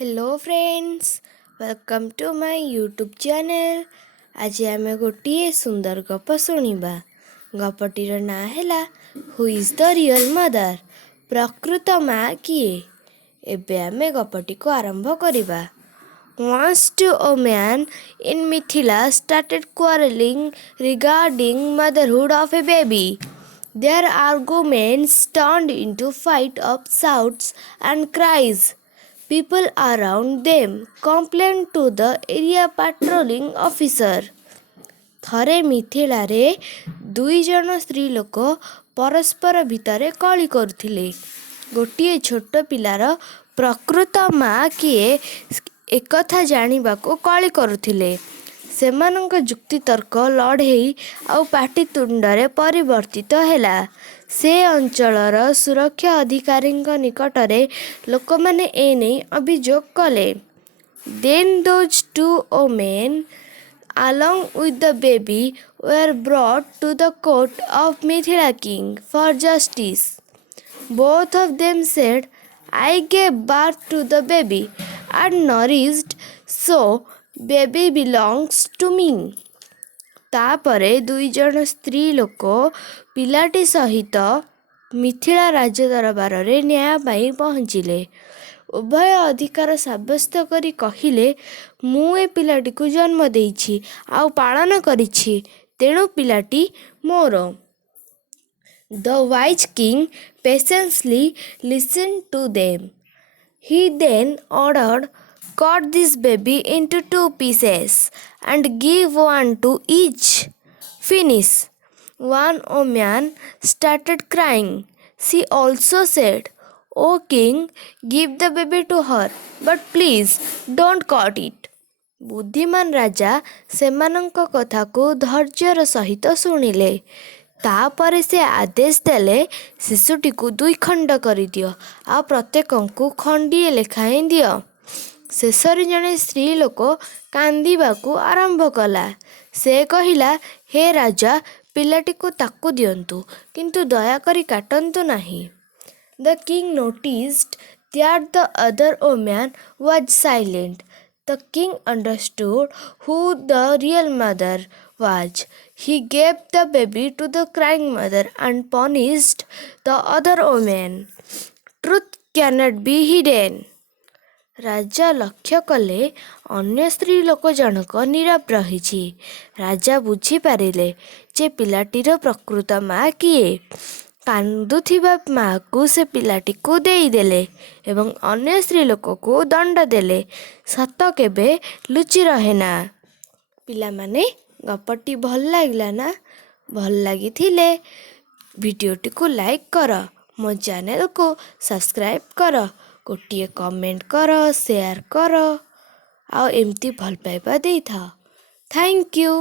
Hello friends, welcome to my YouTube channel. आज आम गोटे सुंदर गप शुणा। गपटीर ना है who is the real mother, प्रकृत माँ किए। एबे आमे गपटी को आरंभ करिबा। Once a man in Mithila started quarreling regarding motherhood of a baby. Their arguments turned into fight of shouts and cries. People around them complained to the area patrolling officer. ଥରେ ମିଥିଳାରେ ଦୁଇ ଜଣ ସ୍ତ୍ରୀ ଲୋକ ପରସ୍ପର ଭିତରେ କଳି କରୁଥିଲେ। ଗୋଟିଏ ଛୋଟ ପିଲାର ପ୍ରକୃତ ମା' କିଏ ଏକଥା ଜାଣିବାକୁ କଳି କରୁଥିଲେ। ସେମାନଙ୍କ ଯୁକ୍ତିତର୍କ ଲଢ଼େଇ ଆଉ ପାଟିତୁଣ୍ଡରେ ପରିବର୍ତ୍ତିତ ହେଲା। ସେ ଅଞ୍ଚଳର ସୁରକ୍ଷା ଅଧିକାରୀଙ୍କ ନିକଟରେ ଲୋକମାନେ ଏନେଇ ଅଭିଯୋଗ କଲେ। Then those two men along with the baby were brought to the court of Mithila king for justice. Both of them said, I gave birth to the baby and nourished, so baby belongs to me. ତାପରେ ଦୁଇ ଜଣ ସ୍ତ୍ରୀ ଲୋକ ପିଲାଟି ସହିତ ମିଥିଳା ରାଜଦରବାରରେ ନ୍ୟାୟ ପାଇଁ ପହଞ୍ଚିଲେ। ଉଭୟ ଅଧିକାର ସାବ୍ୟସ୍ତ କରି କହିଲେ, ମୁଁ ଏ ପିଲାଟିକୁ ଜନ୍ମ ଦେଇଛି ଆଉ ପାଳନ କରିଛି, ତେଣୁ ପିଲାଟି ମୋର। The wise king patiently listened to them. He then ordered, cut this baby into 2 pieces and give one to each. Finish. One woman started crying. She also said, O king, give the baby to her, but please don't cut it. ବୁଦ୍ଧିମାନ ରାଜା ସେମାନଙ୍କ କଥାକୁ ଧୈର୍ଯ୍ୟର ସହିତ ଶୁଣିଲେ। ତାପରେ ସେ ଆଦେଶ ଦେଲେ, ଶିଶୁଟିକୁ 2 ଖଣ୍ଡ କରିଦିଅ ଆଉ ପ୍ରତ୍ୟେକଙ୍କୁ ଖଣ୍ଡିଏ ଲେଖାଏଁ ଦିଅ। ଶେଷରେ ଜଣେ ସ୍ତ୍ରୀ ଲୋକ କାନ୍ଦିବାକୁ ଆରମ୍ଭ କଲା। ସେ କହିଲା, ହେ ରାଜା, ପିଲାଟିକୁ ତାକୁ ଦିଅନ୍ତୁ, କିନ୍ତୁ ଦୟାକରି କାଟନ୍ତୁ ନାହିଁ। The king noticed that the other woman was silent. The king understood who the real mother was. He gave the baby to the crying mother and punished the other woman. Truth cannot be hidden. ରାଜା ଲକ୍ଷ୍ୟ କଲେ ଅନ୍ୟ ସ୍ତ୍ରୀ ଲୋକ ଜଣକ ନୀରବ ରହିଛି। ରାଜା ବୁଝିପାରିଲେ ଯେ ପିଲାଟିର ପ୍ରକୃତ ମା' କିଏ। କାନ୍ଦୁଥିବା ମା'କୁ ସେ ପିଲାଟିକୁ ଦେଇଦେଲେ ଏବଂ ଅନ୍ୟ ସ୍ତ୍ରୀ ଲୋକକୁ ଦଣ୍ଡ ଦେଲେ। ସତ କେବେ ଲୁଚି ରହେନା। ପିଲାମାନେ, ଗପଟି ଭଲ ଲାଗିଲା ନା? ଭଲ ଲାଗିଥିଲେ ଭିଡ଼ିଓଟିକୁ ଲାଇକ୍ କର, ମୋ ଚ୍ୟାନେଲକୁ ସବସ୍କ୍ରାଇବ୍ କର, ଗୋଟିଏ କମେଣ୍ଟ କର, ସେୟାର କର ଆଉ ଏମିତି ଭଲ ପାଇବା ଦେଇଥାଅ। Thank you.